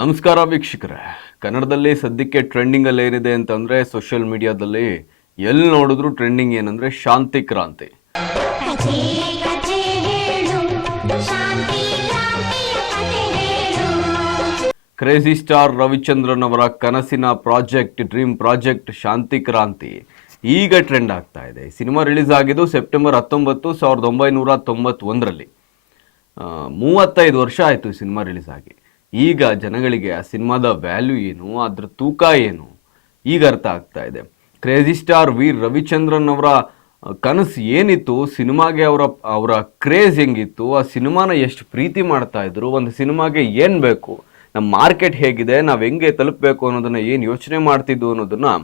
ನಮಸ್ಕಾರ ವೀಕ್ಷಕರೇ. ಕನ್ನಡದಲ್ಲಿ ಸದ್ಯಕ್ಕೆ ಟ್ರೆಂಡಿಂಗಲ್ಲಿ ಏನಿದೆ ಅಂತಂದರೆ ಸೋಷಿಯಲ್ ಮೀಡಿಯಾದಲ್ಲಿ ಎಲ್ಲಿ ನೋಡಿದ್ರು ಟ್ರೆಂಡಿಂಗ್ ಏನಂದರೆ ಶಾಂತಿ ಕ್ರಾಂತಿ. ಕ್ರೇಜಿ ಸ್ಟಾರ್ ರವಿಚಂದ್ರನ್ ಅವರ ಕನಸಿನ ಪ್ರಾಜೆಕ್ಟ್, ಡ್ರೀಮ್ ಪ್ರಾಜೆಕ್ಟ್ ಶಾಂತಿ ಕ್ರಾಂತಿ ಈಗ ಟ್ರೆಂಡ್ ಆಗ್ತಾ ಇದೆ. ಸಿನಿಮಾ ರಿಲೀಸ್ ಆಗಿದ್ದು ಸೆಪ್ಟೆಂಬರ್ 19, 1991ರಲ್ಲಿ. 35 ವರ್ಷ ಆಯಿತು ಈ ಸಿನಿಮಾ ರಿಲೀಸ್ ಆಗಿ. ಈಗ ಜನಗಳಿಗೆ ಆ ಸಿನಿಮಾದ ವ್ಯಾಲ್ಯೂ ಏನು, ಅದ್ರ ತೂಕ ಏನು ಈಗ ಅರ್ಥ ಆಗ್ತಾ ಇದೆ. ಕ್ರೇಜಿ ಸ್ಟಾರ್ ವಿ ರವಿಚಂದ್ರನ್ ಅವರ ಕನಸು ಏನಿತ್ತು, ಸಿನಿಮಾಗೆ ಅವರ ಕ್ರೇಜ್ ಹೆಂಗಿತ್ತು, ಆ ಸಿನಿಮಾನ ಎಷ್ಟು ಪ್ರೀತಿ ಮಾಡ್ತಾ ಇದ್ರು, ಒಂದು ಸಿನಿಮಾಗೆ ಏನು ಬೇಕು, ನಮ್ಮ ಮಾರ್ಕೆಟ್ ಹೇಗಿದೆ, ನಾವು ಹೆಂಗೆ ತಲುಪಬೇಕು ಅನ್ನೋದನ್ನ ಏನು ಯೋಚನೆ ಮಾಡ್ತಿದ್ವು ಅನ್ನೋದನ್ನ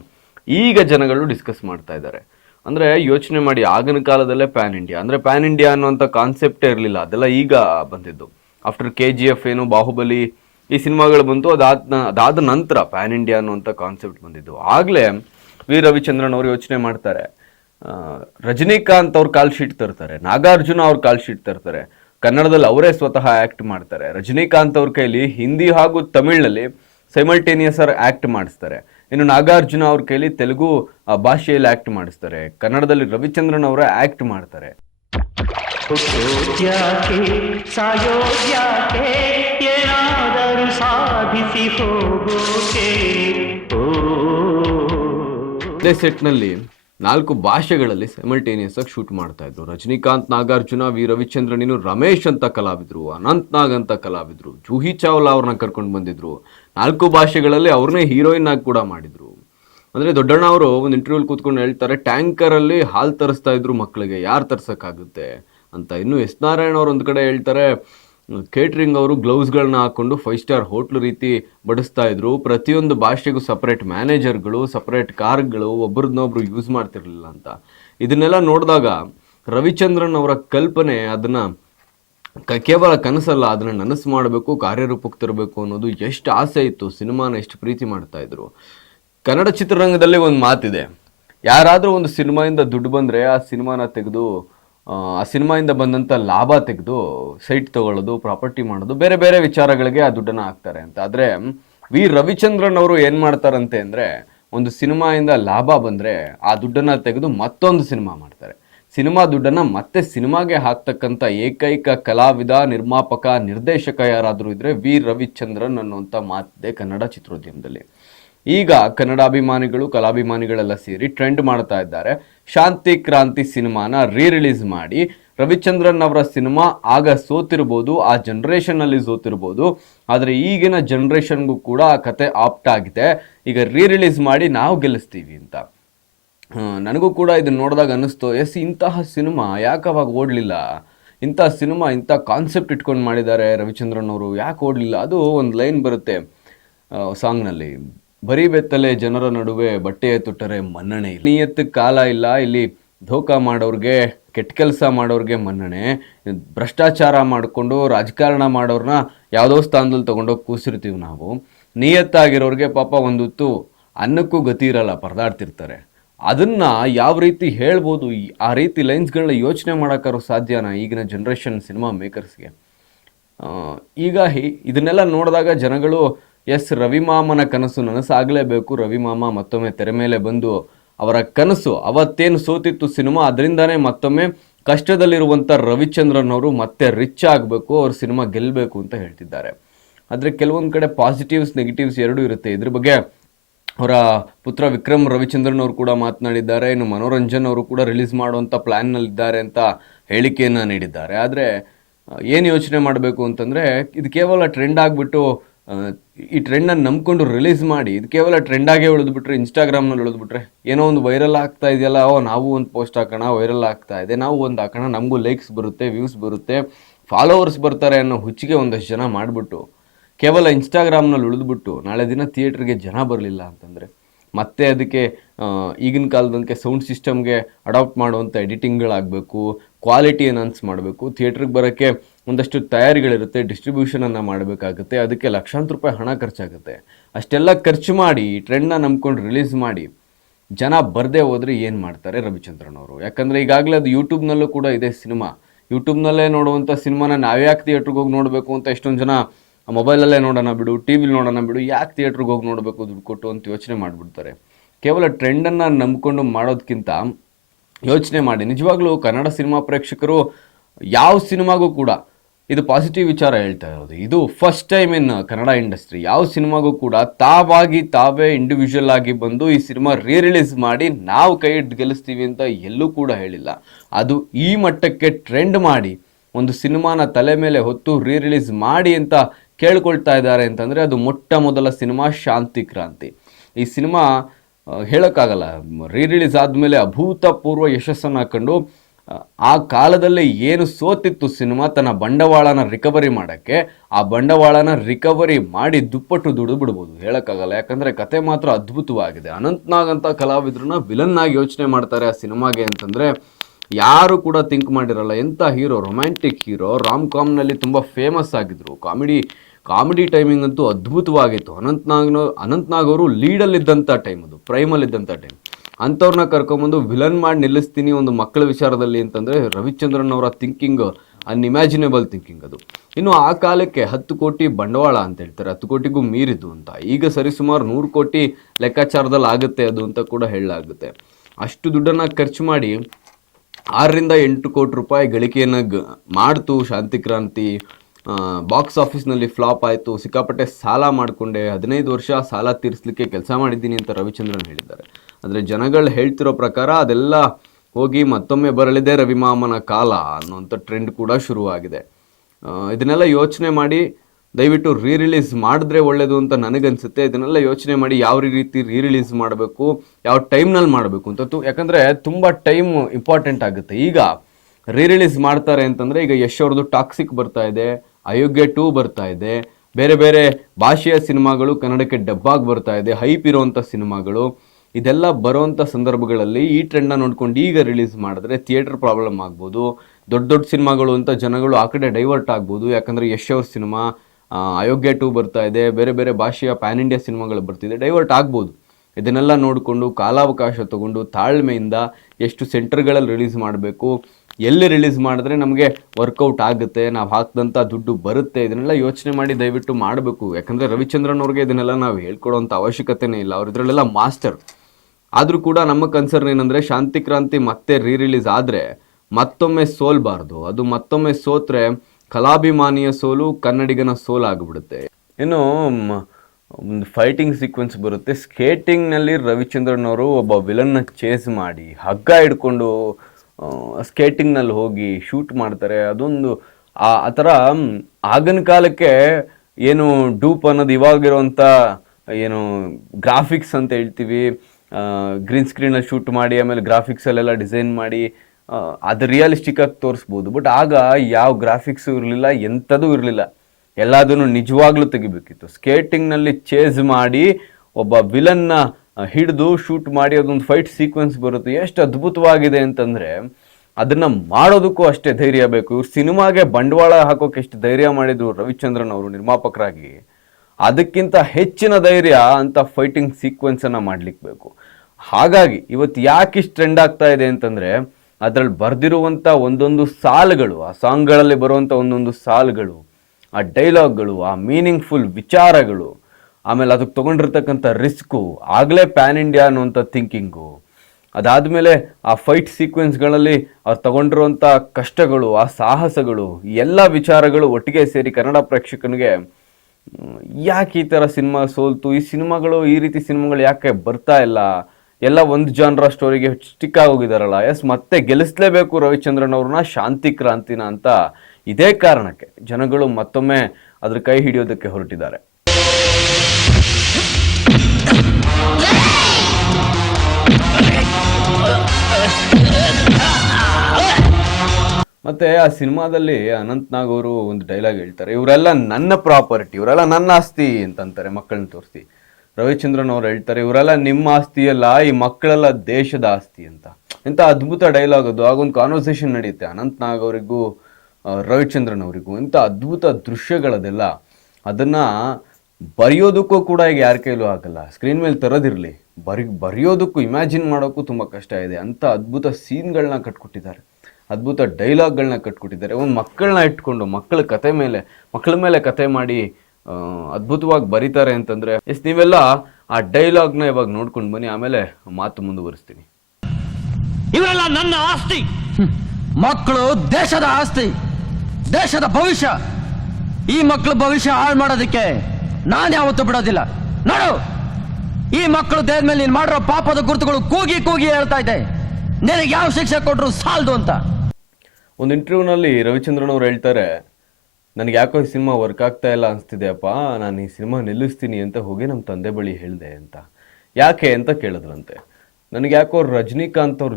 ಈಗ ಜನಗಳು ಡಿಸ್ಕಸ್ ಮಾಡ್ತಾ ಇದ್ದಾರೆ. ಅಂದರೆ ಯೋಚನೆ ಮಾಡಿ, ಆಗಿನ ಕಾಲದಲ್ಲೇ ಪ್ಯಾನ್ ಇಂಡಿಯಾ, ಅಂದರೆ ಪ್ಯಾನ್ ಇಂಡಿಯಾ ಅನ್ನುವಂಥ ಕಾನ್ಸೆಪ್ಟೇ ಇರಲಿಲ್ಲ. ಅದೆಲ್ಲ ಈಗ ಬಂದಿದ್ದು. ಆಫ್ಟರ್ KGF ಏನು, ಬಾಹುಬಲಿ ಈ ಸಿನಿಮಾಗಳು ಬಂತು. ಅದಾದ ನಂತರ ಪ್ಯಾನ್ ಇಂಡಿಯಾ ಅನ್ನುವಂಥ ಕಾನ್ಸೆಪ್ಟ್ ಬಂದಿದ್ದು. ಆಗಲೇ ವಿ ರವಿಚಂದ್ರನ್ ಅವರು ಯೋಚನೆ ಮಾಡ್ತಾರೆ, ರಜನಿಕಾಂತ್ ಅವ್ರ ಕಾಲ್ ಶೀಟ್ ತರ್ತಾರೆ, ನಾಗಾರ್ಜುನ ಅವ್ರ ಕಾಲ್ ಶೀಟ್ ತರ್ತಾರೆ, ಕನ್ನಡದಲ್ಲಿ ಅವರೇ ಸ್ವತಃ ಆ್ಯಕ್ಟ್ ಮಾಡ್ತಾರೆ. ರಜನಿಕಾಂತ್ ಅವ್ರ ಕೈಲಿ ಹಿಂದಿ ಹಾಗೂ ತಮಿಳ್ನಲ್ಲಿ ಸೈಮಲ್ಟೇನಿಯಸ್ ಆ್ಯಕ್ಟ್ ಮಾಡಿಸ್ತಾರೆ. ಇನ್ನು ನಾಗಾರ್ಜುನ ಅವ್ರ ಕೈಲಿ ತೆಲುಗು ಭಾಷೆಯಲ್ಲಿ ಆ್ಯಕ್ಟ್ ಮಾಡಿಸ್ತಾರೆ. ಕನ್ನಡದಲ್ಲಿ ರವಿಚಂದ್ರನ್ ಅವರೇ ಆ್ಯಕ್ಟ್ ಮಾಡ್ತಾರೆ. ಅದೇ ಸೆಟ್ನಲ್ಲಿ 4 ಭಾಷೆಗಳಲ್ಲಿ ಸೈಮಲ್ಟೇನಿಯಸ್ ಆಗಿ ಶೂಟ್ ಮಾಡ್ತಾ ಇದ್ರು. ರಜನಿಕಾಂತ್, ನಾಗಾರ್ಜುನ, ವಿ ರವಿಚಂದ್ರನ್, ಇನ್ನು ರಮೇಶ್ ಅಂತ ಕಲಾವಿದ್ರು, ಅನಂತ್ ನಾಗ್ ಅಂತ ಕಲಾವಿದ್ರು, ಜೂಹಿ ಚಾವ್ಲಾ ಅವ್ರನ್ನ ಕರ್ಕೊಂಡು ಬಂದಿದ್ರು. 4 ಭಾಷೆಗಳಲ್ಲಿ ಅವ್ರನ್ನೇ ಹೀರೋಯಿನ್ ಆಗಿ ಕೂಡ ಮಾಡಿದ್ರು. ಅಂದರೆ ದೊಡ್ಡಣ್ಣ ಅವರು ಒಂದು ಇಂಟರ್ವ್ಯೂಲ್ ಕೂತ್ಕೊಂಡು ಹೇಳ್ತಾರೆ, ಟ್ಯಾಂಕರಲ್ಲಿ ಹಾಲು ತರಿಸ್ತಾ ಇದ್ರು ಮಕ್ಕಳಿಗೆ, ಯಾರು ತರ್ಸೋಕ್ಕಾಗುತ್ತೆ ಅಂತ. ಇನ್ನು ಎಸ್ ನಾರಾಯಣ್ ಅವರು ಒಂದು ಕಡೆ ಹೇಳ್ತಾರೆ, ಕೇಟ್ರಿಂಗ್ ಅವರು ಗ್ಲೌಸ್ಗಳನ್ನ ಹಾಕೊಂಡು 5 ಸ್ಟಾರ್ ಹೋಟ್ಲ್ ರೀತಿ ಬಡಿಸ್ತಾ ಇದ್ರು. ಪ್ರತಿಯೊಂದು ಭಾಷೆಗೂ ಸಪ್ರೇಟ್ ಮ್ಯಾನೇಜರ್ಗಳು, ಸಪ್ರೇಟ್ ಕಾರ್ಗಳು, ಒಬ್ರನ್ನೊಬ್ರು ಯೂಸ್ ಮಾಡ್ತಿರ್ಲಿಲ್ಲ ಅಂತ. ಇದನ್ನೆಲ್ಲ ನೋಡಿದಾಗ ರವಿಚಂದ್ರನ್ ಅವರ ಕಲ್ಪನೆ ಅದನ್ನು ಕೇವಲ ಕನಸಲ್ಲ, ಅದನ್ನು ನನಸು ಮಾಡಬೇಕು, ಕಾರ್ಯರೂಪಕ್ಕೆ ತರಬೇಕು ಅನ್ನೋದು ಎಷ್ಟು ಆಸೆ ಇತ್ತು. ಸಿನಿಮಾನ ಎಷ್ಟು ಪ್ರೀತಿ ಮಾಡ್ತಾ ಇದ್ರು. ಕನ್ನಡ ಚಿತ್ರರಂಗದಲ್ಲಿ ಒಂದು ಮಾತಿದೆ, ಯಾರಾದರೂ ಒಂದು ಸಿನಿಮಾಯಿಂದ ದುಡ್ಡು ಬಂದರೆ ಆ ಸಿನಿಮಾನ ತೆಗೆದು, ಆ ಸಿನಿಮಾಯಿಂದ ಬಂದಂಥ ಲಾಭ ತೆಗೆದು ಸೈಟ್ ತಗೊಳ್ಳೋದು, ಪ್ರಾಪರ್ಟಿ ಮಾಡೋದು, ಬೇರೆ ಬೇರೆ ವಿಚಾರಗಳಿಗೆ ಆ ದುಡ್ಡನ್ನು ಹಾಕ್ತಾರೆ ಅಂತ. ಆದರೆ ವಿ ರವಿಚಂದ್ರನ್ ಅವರು ಏನು ಮಾಡ್ತಾರಂತೆ ಅಂದರೆ, ಒಂದು ಸಿನಿಮಾಯಿಂದ ಲಾಭ ಬಂದರೆ ಆ ದುಡ್ಡನ್ನು ತೆಗೆದು ಮತ್ತೊಂದು ಸಿನಿಮಾ ಮಾಡ್ತಾರೆ. ಸಿನಿಮಾ ದುಡ್ಡನ್ನು ಮತ್ತೆ ಸಿನಿಮಾಗೆ ಹಾಕ್ತಕ್ಕಂಥ ಏಕೈಕ ಕಲಾವಿದ, ನಿರ್ಮಾಪಕ, ನಿರ್ದೇಶಕ ಯಾರಾದರೂ ಇದ್ದರೆ ವಿ ರವಿಚಂದ್ರನ್ ಅನ್ನುವಂಥ ಮಾತಿದೆ ಕನ್ನಡ ಚಿತ್ರೋದ್ಯಮದಲ್ಲಿ. ಈಗ ಕನ್ನಡ ಅಭಿಮಾನಿಗಳು, ಕಲಾಭಿಮಾನಿಗಳೆಲ್ಲ ಸೇರಿ ಟ್ರೆಂಡ್ ಮಾಡ್ತಾ ಇದ್ದಾರೆ. ಶಾಂತಿ ಕ್ರಾಂತಿ ಸಿನಿಮಾನ ರಿಲೀಸ್ ಮಾಡಿ, ರವಿಚಂದ್ರನ್ ಅವರ ಸಿನಿಮಾ ಆಗ ಸೋತಿರ್ಬೋದು, ಆ ಜನ್ರೇಷನ್ನಲ್ಲಿ ಸೋತಿರ್ಬೋದು, ಆದರೆ ಈಗಿನ ಜನ್ರೇಷನ್ಗೂ ಕೂಡ ಆ ಕತೆ ಆಪ್ಟ್ ಆಗಿದೆ. ಈಗ ರಿಲೀಸ್ ಮಾಡಿ ನಾವು ಗೆಲ್ಲಿಸ್ತೀವಿ ಅಂತ. ನನಗೂ ಕೂಡ ಇದನ್ನು ನೋಡಿದಾಗ ಅನ್ನಿಸ್ತು, ಇಂತಹ ಸಿನಿಮಾ ಯಾಕೆ ಅವಾಗ ಓಡಲಿಲ್ಲ, ಇಂಥ ಸಿನಿಮಾ ಇಂಥ ಕಾನ್ಸೆಪ್ಟ್ ಇಟ್ಕೊಂಡು ಮಾಡಿದ್ದಾರೆ ರವಿಚಂದ್ರನ್ ಅವರು, ಯಾಕೆ ಓಡಲಿಲ್ಲ. ಅದು ಒಂದು ಲೈನ್ ಬರುತ್ತೆ ಸಾಂಗ್ನಲ್ಲಿ, ಬರೀ ಬೆತ್ತಲೆ ಜನರ ನಡುವೆ ಬಟ್ಟೆಯ ತುಟ್ಟರೆ ಮನ್ನಣೆ ಇಲ್ಲ, ನಿಯತ್ತಕ್ಕೆ ಕಾಲ ಇಲ್ಲ, ಇಲ್ಲಿ ಧೋಕಾ ಮಾಡೋರಿಗೆ, ಕೆಟ್ಟ ಕೆಲಸ ಮಾಡೋರಿಗೆ ಮನ್ನಣೆ, ಭ್ರಷ್ಟಾಚಾರ ಮಾಡಿಕೊಂಡು ರಾಜಕಾರಣ ಮಾಡೋರನ್ನ ಯಾವುದೋ ಸ್ಥಾನದಲ್ಲಿ ತೊಗೊಂಡೋಗಿ ಕೂಸಿರ್ತೀವಿ ನಾವು, ನಿಯತ್ತಾಗಿರೋರಿಗೆ ಪಾಪ ಒಂದು ಹೊತ್ತು ಅನ್ನಕ್ಕೂ ಗತಿ ಇರಲ್ಲ, ಪರದಾಡ್ತಿರ್ತಾರೆ. ಅದನ್ನು ಯಾವ ರೀತಿ ಹೇಳ್ಬೋದು, ಆ ರೀತಿ ಲೈನ್ಸ್ಗಳನ್ನ ಯೋಚನೆ ಮಾಡೋಕ್ಕಾರೋ ಸಾಧ್ಯನಾ ಈಗಿನ ಜನ್ರೇಷನ್ ಸಿನಿಮಾ ಮೇಕರ್ಸ್ಗೆ? ಈಗ ಇದನ್ನೆಲ್ಲ ನೋಡಿದಾಗ ಜನಗಳು ರವಿಮಾಮನ ಕನಸು ನನಸಾಗಲೇಬೇಕು, ರವಿಮಾಮ ಮತ್ತೊಮ್ಮೆ ತೆರೆ ಮೇಲೆ ಬಂದು ಅವರ ಕನಸು, ಅವತ್ತೇನು ಸೋತಿತ್ತು ಸಿನಿಮಾ, ಅದರಿಂದಾನೇ ಮತ್ತೊಮ್ಮೆ ಕಷ್ಟದಲ್ಲಿರುವಂಥ ರವಿಚಂದ್ರನ್ ಅವರು ಮತ್ತೆ ರಿಚ್ ಆಗಬೇಕು, ಅವ್ರ ಸಿನಿಮಾ ಗೆಲ್ಲಬೇಕು ಅಂತ ಹೇಳ್ತಿದ್ದಾರೆ. ಆದರೆ ಕೆಲವೊಂದು ಕಡೆ ಪಾಸಿಟಿವ್ಸ್, ನೆಗೆಟಿವ್ಸ್ ಎರಡೂ ಇರುತ್ತೆ. ಇದ್ರ ಬಗ್ಗೆ ಅವರ ಪುತ್ರ ವಿಕ್ರಮ್ ರವಿಚಂದ್ರನ್ ಅವರು ಕೂಡ ಮಾತನಾಡಿದ್ದಾರೆ. ಇನ್ನು ಮನೋರಂಜನ್ ಅವರು ಕೂಡ ರಿಲೀಸ್ ಮಾಡುವಂಥ ಪ್ಲ್ಯಾನ್ನಲ್ಲಿದ್ದಾರೆ ಅಂತ ಹೇಳಿಕೆಯನ್ನು ನೀಡಿದ್ದಾರೆ. ಆದರೆ ಏನು ಯೋಚನೆ ಮಾಡಬೇಕು ಅಂತಂದರೆ, ಇದು ಕೇವಲ ಟ್ರೆಂಡ್ ಆಗಿಬಿಟ್ಟು, ಈ ಟ್ರೆಂಡನ್ನು ನಂಬ್ಕೊಂಡು ರಿಲೀಸ್ ಮಾಡಿ, ಇದು ಕೇವಲ ಟ್ರೆಂಡಾಗೇ ಉಳಿದ್ಬಿಟ್ರೆ, ಇನ್ಸ್ಟಾಗ್ರಾಮ್ನಲ್ಲಿ ಉಳಿದ್ಬಿಟ್ರೆ, ಏನೋ ಒಂದು ವೈರಲ್ ಆಗ್ತಾ ಇದೆಯಲ್ಲ, ನಾವು ಒಂದು ಪೋಸ್ಟ್ ಹಾಕೋಣ, ವೈರಲ್ ಆಗ್ತಾ ಇದೆ, ನಾವು ಒಂದು ಹಾಕೋಣ, ನಮಗೂ ಲೈಕ್ಸ್ ಬರುತ್ತೆ, ವ್ಯೂಸ್ ಬರುತ್ತೆ, ಫಾಲೋವರ್ಸ್ ಬರ್ತಾರೆ ಅನ್ನೋ ಹುಚ್ಚಿಗೆ ಒಂದಷ್ಟು ಜನ ಮಾಡಿಬಿಟ್ಟು ಕೇವಲ ಇನ್ಸ್ಟಾಗ್ರಾಮ್ನಲ್ಲಿ ಉಳಿದ್ಬಿಟ್ಟು ನಾಳೆ ದಿನ ಥಿಯೇಟ್ರಿಗೆ ಜನ ಬರಲಿಲ್ಲ ಅಂತಂದರೆ, ಮತ್ತೆ ಅದಕ್ಕೆ ಈಗಿನ ಕಾಲದಂತೆ ಸೌಂಡ್ ಸಿಸ್ಟಮ್ಗೆ ಅಡಾಪ್ಟ್ ಮಾಡುವಂಥ ಎಡಿಟಿಂಗ್ಗಳಾಗಬೇಕು, ಕ್ವಾಲಿಟಿ ಎನ್ಹಾನ್ಸ್ ಮಾಡಬೇಕು, ಥಿಯೇಟ್ರಿಗೆ ಬರೋಕ್ಕೆ ಒಂದಷ್ಟು ತಯಾರಿಗಳಿರುತ್ತೆ, ಡಿಸ್ಟ್ರಿಬ್ಯೂಷನನ್ನು ಮಾಡಬೇಕಾಗುತ್ತೆ, ಅದಕ್ಕೆ ಲಕ್ಷಾಂತರ ರೂಪಾಯಿ ಹಣ ಖರ್ಚಾಗುತ್ತೆ. ಅಷ್ಟೆಲ್ಲ ಖರ್ಚು ಮಾಡಿ ಟ್ರೆಂಡ್ನ ನಂಬ್ಕೊಂಡು ರಿಲೀಸ್ ಮಾಡಿ ಜನ ಬರದೇ ಹೋದರೆ ಏನು ಮಾಡ್ತಾರೆ ರವಿಚಂದ್ರನ್ ಅವರು? ಯಾಕಂದರೆ ಈಗಾಗಲೇ ಅದು ಯೂಟ್ಯೂಬ್ನಲ್ಲೂ ಕೂಡ ಇದೆ ಸಿನಿಮಾ. ಯೂಟ್ಯೂಬ್ನಲ್ಲೇ ನೋಡುವಂಥ ಸಿನಿಮಾನ ನಾವ್ಯಾಕೆ ಥಿಯೇಟ್ರಿಗೆ ಹೋಗಿ ನೋಡಬೇಕು ಅಂತ ಎಷ್ಟೊಂದು ಜನ ಮೊಬೈಲಲ್ಲೇ ನೋಡೋಣ ಬಿಡು, ಟಿ ವಿಲಿ ನೋಡೋಣ ಬಿಡು, ಯಾಕೆ ಥಿಯೇಟ್ರಿಗೆ ಹೋಗಿ ನೋಡಬೇಕು ದುಡ್ಡು ಕೊಟ್ಟು ಅಂತ ಯೋಚನೆ ಮಾಡಿಬಿಡ್ತಾರೆ. ಕೇವಲ ಟ್ರೆಂಡನ್ನು ನಂಬ್ಕೊಂಡು ಮಾಡೋದಕ್ಕಿಂತ ಯೋಚನೆ ಮಾಡಿ. ನಿಜವಾಗ್ಲೂ ಕನ್ನಡ ಸಿನಿಮಾ ಪ್ರೇಕ್ಷಕರು ಯಾವ ಸಿನಿಮಾಗೂ ಕೂಡ, ಇದು ಪಾಸಿಟಿವ್ ವಿಚಾರ ಹೇಳ್ತಾ ಇರೋದು, ಇದು first time in Kannada industry, ಯಾವ ಸಿನಿಮಾಗೂ ಕೂಡ ತಾವೇ ಇಂಡಿವಿಜುವಲ್ ಆಗಿ ಬಂದು ಈ ಸಿನಿಮಾ ರಿಲೀಸ್ ಮಾಡಿ ನಾವು ಕೈ ಹಿಡ್ದು ಗೆಲ್ಲಿಸ್ತೀವಿ ಅಂತ ಎಲ್ಲೂ ಕೂಡ ಹೇಳಿಲ್ಲ. ಅದು ಈ ಮಟ್ಟಕ್ಕೆ ಟ್ರೆಂಡ್ ಮಾಡಿ ಒಂದು ಸಿನಿಮಾನ ತಲೆ ಮೇಲೆ ಹೊತ್ತು ರಿಲೀಸ್ ಮಾಡಿ ಅಂತ ಕೇಳ್ಕೊಳ್ತಾ ಇದ್ದಾರೆ ಅಂತಂದರೆ ಅದು ಮೊಟ್ಟ ಮೊದಲ ಸಿನಿಮಾ ಶಾಂತಿ ಕ್ರಾಂತಿ. ಈ ಸಿನಿಮಾ ಹೇಳೋಕ್ಕಾಗಲ್ಲ, ರಿಲೀಸ್ ಆದಮೇಲೆ ಅಭೂತಪೂರ್ವ ಯಶಸ್ಸನ್ನು ಹಾಕೊಂಡು ಆ ಕಾಲದಲ್ಲಿ ಏನು ಸೋತಿತ್ತು ಸಿನಿಮಾ ತನ್ನ ಬಂಡವಾಳನ ರಿಕವರಿ ಮಾಡೋಕ್ಕೆ, ಆ ಬಂಡವಾಳನ ರಿಕವರಿ ಮಾಡಿ ದುಪ್ಪಟ್ಟು ದುಡಿದು ಬಿಡ್ಬೋದು, ಹೇಳೋಕ್ಕಾಗಲ್ಲ. ಯಾಕಂದರೆ ಕತೆ ಮಾತ್ರ ಅದ್ಭುತವಾಗಿದೆ. ಅನಂತ್ನಾಗ್ ಅಂತ ಕಲಾವಿದ್ರನ್ನ ವಿಲನ್ ಆಗಿ ಯೋಚನೆ ಮಾಡ್ತಾರೆ ಆ ಸಿನಿಮಾಗೆ ಅಂತಂದರೆ ಯಾರು ಕೂಡ ಥಿಂಕ್ ಮಾಡಿರಲ್ಲ. ಎಂಥ ಹೀರೋ, ರೊಮ್ಯಾಂಟಿಕ್ ಹೀರೋ, ರಾಮ್ ಕಾಮ್ನಲ್ಲಿ ತುಂಬ ಫೇಮಸ್ ಆಗಿದ್ರು. ಕಾಮಿಡಿ ಟೈಮಿಂಗ್ ಅಂತೂ ಅದ್ಭುತವಾಗಿತ್ತು. ಅನಂತ್ನಾಗ್ ಅವರು ಲೀಡಲ್ಲಿದ್ದಂಥ ಟೈಮ್, ಅದು ಪ್ರೈಮಲ್ಲಿದ್ದಂಥ ಟೈಮ್. ಅಂಥವ್ರನ್ನ ಕರ್ಕೊಂಬಂದು ವಿಲನ್ ಮಾಡಿ ನಿಲ್ಲಿಸ್ತೀನಿ ಒಂದು ಮಕ್ಕಳ ವಿಚಾರದಲ್ಲಿ ಅಂತಂದರೆ ರವಿಚಂದ್ರನ್ ಅವರ ಥಿಂಕಿಂಗ್ ಅನ್ಇಮ್ಯಾಜಿನೇಬಲ್ ಥಿಂಕಿಂಗ್ ಅದು. ಇನ್ನು ಆ ಕಾಲಕ್ಕೆ 10 ಕೋಟಿ ಬಂಡವಾಳ ಅಂತ ಹೇಳ್ತಾರೆ, 10 ಕೋಟಿಗೂ ಮೀರಿದ್ದು ಅಂತ. ಈಗ ಸರಿಸುಮಾರು 100 ಕೋಟಿ ಲೆಕ್ಕಾಚಾರದಲ್ಲಿ ಆಗುತ್ತೆ ಅದು ಅಂತ ಕೂಡ ಹೇಳಲಾಗುತ್ತೆ. ಅಷ್ಟು ದುಡ್ಡನ್ನು ಖರ್ಚು ಮಾಡಿ 6ರಿಂದ 8 ಕೋಟಿ ರೂಪಾಯಿ ಗಳಿಕೆಯನ್ನು ಮಾಡ್ತು ಶಾಂತಿ ಕ್ರಾಂತಿ. ಬಾಕ್ಸ್ ಆಫೀಸ್ನಲ್ಲಿ ಫ್ಲಾಪ್ ಆಯಿತು. ಸಿಕ್ಕಾಪಟ್ಟೆ ಸಾಲ ಮಾಡಿಕೊಂಡೆ, 15 ವರ್ಷ ಸಾಲ ತೀರಿಸಲಿಕ್ಕೆ ಕೆಲಸ ಮಾಡಿದ್ದೀನಿ ಅಂತ ರವಿಚಂದ್ರನ್ ಹೇಳಿದ್ದಾರೆ. ಆದರೆ ಜನಗಳು ಹೇಳ್ತಿರೋ ಪ್ರಕಾರ ಅದೆಲ್ಲ ಹೋಗಿ ಮತ್ತೊಮ್ಮೆ ಬರಲಿದೆ ರವಿಮಾಮನ ಕಾಲ ಅನ್ನುವಂಥ ಟ್ರೆಂಡ್ ಕೂಡ ಶುರುವಾಗಿದೆ. ಇದನ್ನೆಲ್ಲ ಯೋಚನೆ ಮಾಡಿ ದಯವಿಟ್ಟು ರಿಲೀಸ್ ಮಾಡಿದ್ರೆ ಒಳ್ಳೆಯದು ಅಂತ ನನಗನ್ಸುತ್ತೆ. ಇದನ್ನೆಲ್ಲ ಯೋಚನೆ ಮಾಡಿ ಯಾವ ರೀತಿ ರಿಲೀಸ್ ಮಾಡಬೇಕು, ಯಾವ ಟೈಮ್ನಲ್ಲಿ ಮಾಡಬೇಕು ಅಂತ. ಯಾಕಂದರೆ ತುಂಬ ಟೈಮ್ ಇಂಪಾರ್ಟೆಂಟ್ ಆಗುತ್ತೆ. ಈಗ ರಿಲೀಸ್ ಮಾಡ್ತಾರೆ ಅಂತಂದರೆ ಈಗ ಯಶ್ ಅವ್ರದ್ದು ಟಾಕ್ಸಿಕ್ ಬರ್ತಾ ಇದೆ, ಅಯೋಗ್ಯ 2 ಬರ್ತಾ ಇದೆ, ಬೇರೆ ಬೇರೆ ಭಾಷೆಯ ಸಿನಿಮಾಗಳು ಕನ್ನಡಕ್ಕೆ ಡಬ್ಬಾಗಿ ಬರ್ತಾ ಇದೆ, ಹೈಪ್ ಇರೋವಂಥ ಸಿನಿಮಾಗಳು. ಇದೆಲ್ಲ ಬರೋವಂಥ ಸಂದರ್ಭಗಳಲ್ಲಿ ಈ ಟ್ರೆಂಡನ್ನ ನೋಡ್ಕೊಂಡು ಈಗ ರಿಲೀಸ್ ಮಾಡಿದ್ರೆ ಥಿಯೇಟರ್ ಪ್ರಾಬ್ಲಮ್ ಆಗ್ಬೋದು. ದೊಡ್ಡ ಸಿನಿಮಾಗಳು ಅಂತ ಜನಗಳು ಆ ಕಡೆ ಡೈವರ್ಟ್ ಆಗ್ಬೋದು. ಯಾಕಂದರೆ ಯಶ್ ಅವ್ರ ಸಿನಿಮಾ, ಅಯೋಗ್ಯ 2 ಬರ್ತಾ ಇದೆ, ಬೇರೆ ಬೇರೆ ಭಾಷೆಯ ಪ್ಯಾನ್ ಇಂಡಿಯಾ ಸಿನಿಮಾಗಳು ಬರ್ತಿದೆ, ಡೈವರ್ಟ್ ಆಗ್ಬೋದು. ಇದನ್ನೆಲ್ಲ ನೋಡಿಕೊಂಡು ಕಾಲಾವಕಾಶ ತಗೊಂಡು ತಾಳ್ಮೆಯಿಂದ ಎಷ್ಟು ಸೆಂಟರ್ಗಳಲ್ಲಿ ರಿಲೀಸ್ ಮಾಡಬೇಕು, ಎಲ್ಲಿ ರಿಲೀಸ್ ಮಾಡಿದ್ರೆ ನಮಗೆ ವರ್ಕೌಟ್ ಆಗುತ್ತೆ, ನಾವು ಹಾಕಿದಂಥ ದುಡ್ಡು ಬರುತ್ತೆ, ಇದನ್ನೆಲ್ಲ ಯೋಚನೆ ಮಾಡಿ ದಯವಿಟ್ಟು ಮಾಡಬೇಕು. ಯಾಕಂದರೆ ರವಿಚಂದ್ರನ್ ಅವ್ರಿಗೆ ಇದನ್ನೆಲ್ಲ ನಾವು ಹೇಳ್ಕೊಡೋವಂಥ ಅವಶ್ಯಕತೆನೇ ಇಲ್ಲ, ಅವ್ರು ಇದರಲ್ಲೆಲ್ಲ ಮಾಸ್ಟರ್. ಆದರೂ ಕೂಡ ನಮ್ಮ ಕನ್ಸರ್ನ್ ಏನಂದರೆ ಶಾಂತಿ ಕ್ರಾಂತಿ ಮತ್ತೆ ರಿಲೀಸ್ ಆದರೆ ಮತ್ತೊಮ್ಮೆ ಸೋಲ್ಬಾರ್ದು. ಅದು ಮತ್ತೊಮ್ಮೆ ಸೋತ್ರೆ ಕಲಾಭಿಮಾನಿಯ ಸೋಲು, ಕನ್ನಡಿಗನ ಸೋಲು ಆಗಿಬಿಡುತ್ತೆ. ಇನ್ನು ಒಂದು ಫೈಟಿಂಗ್ ಸೀಕ್ವೆನ್ಸ್ ಬರುತ್ತೆ. ಸ್ಕೇಟಿಂಗ್ನಲ್ಲಿ ರವಿಚಂದ್ರನ್ ಅವರು ಒಬ್ಬ ವಿಲನ್ನ ಚೇಸ್ ಮಾಡಿ ಹಗ್ಗ ಹಿಡ್ಕೊಂಡು ಸ್ಕೇಟಿಂಗ್ನಲ್ಲಿ ಹೋಗಿ ಶೂಟ್ ಮಾಡ್ತಾರೆ. ಅದೊಂದು ಆ ಥರ ಆಗಿನ ಕಾಲಕ್ಕೆ ಏನು ಡೂಪ್ ಅನ್ನೋದು ಇವಾಗಿರೋಂಥ ಏನು ಗ್ರಾಫಿಕ್ಸ್ ಅಂತ ಹೇಳ್ತೀವಿ, ಗ್ರೀನ್ ಸ್ಕ್ರೀನಲ್ಲಿ ಶೂಟ್ ಮಾಡಿ ಆಮೇಲೆ ಗ್ರಾಫಿಕ್ಸಲ್ಲೆಲ್ಲ ಡಿಸೈನ್ ಮಾಡಿ ಅದು ರಿಯಲಿಸ್ಟಿಕ್ಕಾಗಿ ತೋರಿಸ್ಬೋದು. ಬಟ್ ಆಗ ಯಾವ ಗ್ರಾಫಿಕ್ಸು ಇರಲಿಲ್ಲ, ಎಂಥದೂ ಇರಲಿಲ್ಲ, ಎಲ್ಲದನ್ನು ನಿಜವಾಗ್ಲೂ ತೆಗಿಬೇಕಿತ್ತು. ಸ್ಕೇಟಿಂಗ್ನಲ್ಲಿ ಚೇಸ್ ಮಾಡಿ ಒಬ್ಬ ವಿಲನ್ನ ಹಿಡಿದು ಶೂಟ್ ಮಾಡಿ ಅದೊಂದು ಫೈಟ್ ಸೀಕ್ವೆನ್ಸ್ ಬರುತ್ತೆ. ಎಷ್ಟು ಅದ್ಭುತವಾಗಿದೆ ಅಂತಂದರೆ ಅದನ್ನು ಮಾಡೋದಕ್ಕೂ ಅಷ್ಟೇ ಧೈರ್ಯ ಬೇಕು. ಇವ್ರು ಸಿನಿಮಾಗೆ ಬಂಡವಾಳ ಹಾಕೋಕೆ ಎಷ್ಟು ಧೈರ್ಯ ಮಾಡಿದ್ರು ರವಿಚಂದ್ರನ್ ಅವರು ನಿರ್ಮಾಪಕರಾಗಿ, ಅದಕ್ಕಿಂತ ಹೆಚ್ಚಿನ ಧೈರ್ಯ ಅಂತ ಫೈಟಿಂಗ್ ಸೀಕ್ವೆನ್ಸನ್ನು ಮಾಡಲಿಕ್ಕೆ ಬೇಕು. ಹಾಗಾಗಿ ಇವತ್ತು ಯಾಕೆ ಇಷ್ಟು ಟ್ರೆಂಡ್ ಆಗ್ತಾ ಇದೆ ಅಂತಂದರೆ ಅದರಲ್ಲಿ ಬರೆದಿರುವಂಥ ಒಂದೊಂದು ಸಾಲುಗಳು, ಆ ಸಾಂಗ್ಗಳಲ್ಲಿ ಬರುವಂಥ ಒಂದೊಂದು ಸಾಲುಗಳು, ಆ ಡೈಲಾಗ್ಗಳು, ಆ ಮೀನಿಂಗ್ಫುಲ್ ವಿಚಾರಗಳು, ಆಮೇಲೆ ಅದಕ್ಕೆ ತೊಗೊಂಡಿರ್ತಕ್ಕಂಥ ರಿಸ್ಕು, ಆಗಲೇ ಪ್ಯಾನ್ ಇಂಡಿಯಾ ಅನ್ನುವಂಥ ಥಿಂಕಿಂಗು, ಅದಾದಮೇಲೆ ಆ ಫೈಟ್ ಸೀಕ್ವೆನ್ಸ್ಗಳಲ್ಲಿ ಅವ್ರು ತಗೊಂಡಿರುವಂಥ ಕಷ್ಟಗಳು, ಆ ಸಾಹಸಗಳು, ಎಲ್ಲ ವಿಚಾರಗಳು ಒಟ್ಟಿಗೆ ಸೇರಿ ಕನ್ನಡ ಪ್ರೇಕ್ಷಕನಿಗೆ ಯಾಕೆ ಈ ಥರ ಸಿನಿಮಾ ಸೋಲ್ತು, ಈ ಸಿನಿಮಾಗಳು, ಈ ರೀತಿ ಸಿನಿಮಾಗಳು ಯಾಕೆ ಬರ್ತಾ ಇಲ್ಲ, ಎಲ್ಲ ಒಂದು ಜಾನ್ರ ಸ್ಟೋರಿಗೆ ಸ್ಟಿಕ್ ಆಗೋಗಿದಾರಲ್ಲ, ಮತ್ತೆ ಗೆಲ್ಲಿಸಲೇಬೇಕು ರವಿಚಂದ್ರನ್ ಅವ್ರನ್ನ, ಶಾಂತಿ ಕ್ರಾಂತಿನ ಅಂತ ಇದೇ ಕಾರಣಕ್ಕೆ ಜನಗಳು ಮತ್ತೊಮ್ಮೆ ಅದ್ರ ಕೈ ಹಿಡಿಯೋದಕ್ಕೆ ಹೊರಟಿದ್ದಾರೆ. ಮತ್ತೆ ಆ ಸಿನಿಮಾದಲ್ಲಿ ಅನಂತ್ನಾಗ್ ಅವರು ಒಂದು ಡೈಲಾಗ್ ಹೇಳ್ತಾರೆ, ಇವರೆಲ್ಲ ನನ್ನ ಪ್ರಾಪರ್ಟಿ, ಇವರೆಲ್ಲ ನನ್ನ ಆಸ್ತಿ ಅಂತಂತಾರೆ ಮಕ್ಕಳನ್ನ ತೋರಿಸಿ. ರವಿಚಂದ್ರನ್ ಅವ್ರು ಹೇಳ್ತಾರೆ, ಇವರೆಲ್ಲ ನಿಮ್ಮ ಆಸ್ತಿ ಅಲ್ಲ, ಈ ಮಕ್ಕಳೆಲ್ಲ ದೇಶದ ಆಸ್ತಿ ಅಂತ. ಎಂಥ ಅದ್ಭುತ ಡೈಲಾಗ್ ಅದು. ಆಗೊಂದು ಕಾನ್ವರ್ಸೇಷನ್ ನಡೆಯುತ್ತೆ ಅನಂತ್ನಾಗ್ ಅವರಿಗೂ ರವಿಚಂದ್ರನ್ ಅವರಿಗೂ. ಇಂಥ ಅದ್ಭುತ ದೃಶ್ಯಗಳದೆಲ್ಲ. ಅದನ್ನು ಬರೆಯೋದಕ್ಕೂ ಕೂಡ ಈಗ ಯಾರ ಕೈಲೂ ಆಗಲ್ಲ, ಸ್ಕ್ರೀನ್ ಮೇಲೆ ತರೋದಿರಲಿ, ಬರೆಯೋದಕ್ಕೂ ಇಮ್ಯಾಜಿನ್ ಮಾಡೋಕ್ಕೂ ತುಂಬ ಕಷ್ಟ ಇದೆ. ಅಂಥ ಅದ್ಭುತ ಸೀನ್ಗಳನ್ನ ಕಟ್ಕೊಟ್ಟಿದ್ದಾರೆ, ಅದ್ಭುತ ಡೈಲಾಗ್ಗಳನ್ನ ಕಟ್ಕೊಟ್ಟಿದ್ದಾರೆ. ಒಂದು ಮಕ್ಕಳನ್ನ ಇಟ್ಕೊಂಡು ಮಕ್ಕಳ ಮೇಲೆ ಕತೆ ಮಾಡಿ ಅದ್ಭುತವಾಗಿ ಬರೀತಾರೆ ಅಂತಂದ್ರೆ ಎಸ್ ನೀವೆಲ್ಲ ಆ ಡೈಲಾಗ್ನ ಇವಾಗ ನೋಡ್ಕೊಂಡು ಬನ್ನಿ, ಆಮೇಲೆ ಮಾತು ಮುಂದುವರಿಸ್ತೀನಿ. ಇವರೆಲ್ಲ ನನ್ನ ಆಸ್ತಿ. ಮಕ್ಕಳು ದೇಶದ ಆಸ್ತಿ, ದೇಶದ ಭವಿಷ್ಯ. ಈ ಮಕ್ಕಳು ಭವಿಷ್ಯ ಹಾಳು ಮಾಡೋದಕ್ಕೆ ನಾನು ಯಾವತ್ತೂ ಬಿಡೋದಿಲ್ಲ. ನೋಡು, ಈ ಮಕ್ಕಳು ದೇಹದ ಮೇಲೆ ನೀನು ಮಾಡಿರೋ ಪಾಪದ ಗುರುತುಗಳು ಕೂಗಿ ಕೂಗಿ ಹೇಳ್ತಾ ಇದೆ, ನಿನಗೆ ಯಾವ ಶಿಕ್ಷೆ ಕೊಟ್ಟರು ಸಾಲದು ಅಂತ. ಒಂದು ಇಂಟರ್ವ್ಯೂನಲ್ಲಿ ರವಿಚಂದ್ರನ್ ಅವ್ರು ಹೇಳ್ತಾರೆ, ನನಗೆ ಯಾಕೋ ಈ ಸಿನಿಮಾ ವರ್ಕ್ ಆಗ್ತಾ ಇಲ್ಲ ಅನಿಸ್ತಿದೆ ಅಪ್ಪ, ನಾನು ಈ ಸಿನಿಮಾ ನಿಲ್ಲಿಸ್ತೀನಿ ಅಂತ ಹೋಗಿ ನಮ್ಮ ತಂದೆ ಬಳಿ ಹೇಳಿದೆ ಅಂತ. ಯಾಕೆ ಅಂತ ಕೇಳಿದ್ರಂತೆ. ನನಗೆ ಯಾಕೋ ರಜನಿಕಾಂತ್ ಅವ್ರ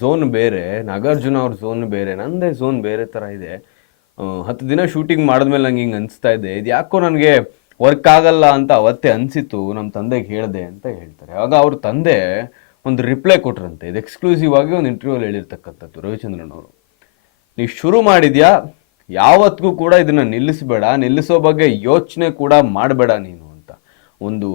ಝೋನ್ ಬೇರೆ, ನಾಗಾರ್ಜುನ ಅವ್ರ ಝೋನ್ ಬೇರೆ, ನಂದೇ ಝೋನ್ ಬೇರೆ ಥರ ಇದೆ. 10 ದಿನ ಶೂಟಿಂಗ್ ಮಾಡಿದ್ಮೇಲೆ ನಂಗೆ ಹಿಂಗೆ ಅನಿಸ್ತಾ ಇದೆ, ಇದು ಯಾಕೋ ನನಗೆ ವರ್ಕ್ ಆಗಲ್ಲ ಅಂತ ಅವತ್ತೇ ಅನಿಸಿತು, ನಮ್ಮ ತಂದೆಗೆ ಹೇಳಿದೆ ಅಂತ ಹೇಳ್ತಾರೆ. ಆಗ ಅವ್ರ ತಂದೆ ಒಂದು ರಿಪ್ಲೈ ಕೊಟ್ರಂತೆ. ಇದು ಎಕ್ಸ್ಕ್ಲೂಸಿವ್ ಆಗಿ ಒಂದು ಇಂಟರ್ವ್ಯೂಲ್ಲಿ ಹೇಳಿರ್ತಕ್ಕಂಥದ್ದು ರವಿಚಂದ್ರನ್ ಅವರು. ನೀವು ಶುರು ಮಾಡಿದ್ಯಾ, ಯಾವತ್ತಿಗೂ ಕೂಡ ಇದನ್ನ ನಿಲ್ಲಿಸಬೇಡ, ನಿಲ್ಲಿಸೋ ಬಗ್ಗೆ ಯೋಚನೆ ಕೂಡ ಮಾಡಬೇಡ ನೀನು ಅಂತ. ಒಂದು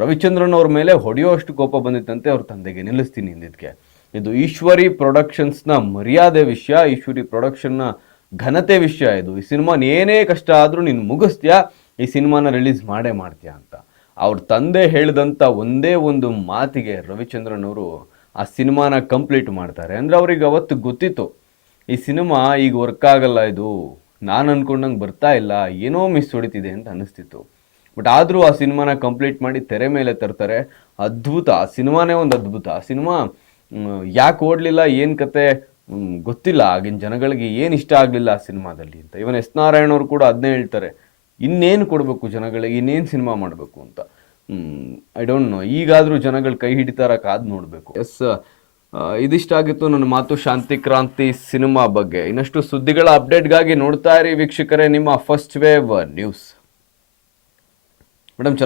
ರವಿಚಂದ್ರನ್ ಅವ್ರ ಮೇಲೆ ಹೊಡೆಯೋಷ್ಟು ಕೋಪ ಬಂದಿತ್ತಂತೆ ಅವ್ರ ತಂದೆಗೆ, ನಿಲ್ಲಿಸ್ತೀನಿ ಅಂದಿದ್ದಕ್ಕೆ. ಇದು ಈಶ್ವರಿ ಪ್ರೊಡಕ್ಷನ್ಸ್ನ ಮರ್ಯಾದೆ ವಿಷಯ, ಈಶ್ವರಿ ಪ್ರೊಡಕ್ಷನ್ನ ಘನತೆ ವಿಷಯ ಇದು. ಈ ಸಿನಿಮಾನ ಏನೇ ಕಷ್ಟ ಆದರೂ ನೀನು ಮುಗಿಸ್ತೀಯಾ, ಈ ಸಿನಿಮಾನ ರಿಲೀಸ್ ಮಾಡೇ ಮಾಡ್ತೀಯಾ ಅಂತ ಅವ್ರ ತಂದೆ ಹೇಳಿದಂಥ ಒಂದೇ ಒಂದು ಮಾತಿಗೆ ರವಿಚಂದ್ರನ್ ಅವರು ಆ ಸಿನಿಮಾನ ಕಂಪ್ಲೀಟ್ ಮಾಡ್ತಾರೆ. ಅಂದರೆ ಅವ್ರಿಗೆ ಅವತ್ತು ಗೊತ್ತಿತ್ತು ಈ ಸಿನಿಮಾ ಈಗ ವರ್ಕ್ ಆಗಲ್ಲ, ಇದು ನಾನು ಅನ್ಕೊಂಡಂಗೆ ಬರ್ತಾ ಇಲ್ಲ, ಏನೋ ಮಿಸ್ ಹೊಡಿತಿದೆ ಅಂತ ಅನಿಸ್ತಿತ್ತು. ಬಟ್ ಆದರೂ ಆ ಸಿನಿಮಾನ ಕಂಪ್ಲೀಟ್ ಮಾಡಿ ತೆರೆ ಮೇಲೆ ತರ್ತಾರೆ. ಅದ್ಭುತ, ಆ ಸಿನಿಮಾನೇ ಒಂದು ಅದ್ಭುತ. ಆ ಸಿನಿಮಾ ಯಾಕೆ ಓಡಲಿಲ್ಲ, ಏನು ಕತೆ ಗೊತ್ತಿಲ್ಲ, ಆಗಿನ ಜನಗಳಿಗೆ ಏನು ಇಷ್ಟ ಆಗಲಿಲ್ಲ ಆ ಸಿನಿಮಾದಲ್ಲಿ ಅಂತ. ಇವನ್ ಎಸ್ ನಾರಾಯಣ್ ಅವರು ಕೂಡ ಅದನ್ನೇ ಹೇಳ್ತಾರೆ, ಇನ್ನೇನು ಕೊಡಬೇಕು ಜನಗಳಿಗೆ, ಇನ್ನೇನು ಸಿನಿಮಾ ಮಾಡಬೇಕು ಅಂತ. ಐ ಡೋಂಟ್ ನೋ, ಈಗಾದರೂ ಜನಗಳು ಕೈ ಹಿಡಿತಾರ ಕಾದು ನೋಡಬೇಕು. ಎಸ್, ಇದಿಷ್ಟಾಗಿತ್ತು ನನ್ನ ಮಾತು ಶಾಂತಿ ಕ್ರಾಂತಿ ಸಿನಿಮಾ ಬಗ್ಗೆ. ಇನ್ನಷ್ಟು ಸುದ್ದಿಗಳ ಅಪ್ಡೇಟ್ಗಾಗಿ ನೋಡ್ತಾ ಇರಿ ವೀಕ್ಷಕರೇ ನಿಮ್ಮ ಫಸ್ಟ್ ವೇವ್ ನ್ಯೂಸ್. ಮೇಡಮ್ ಚೆನ್ನಾಗಿ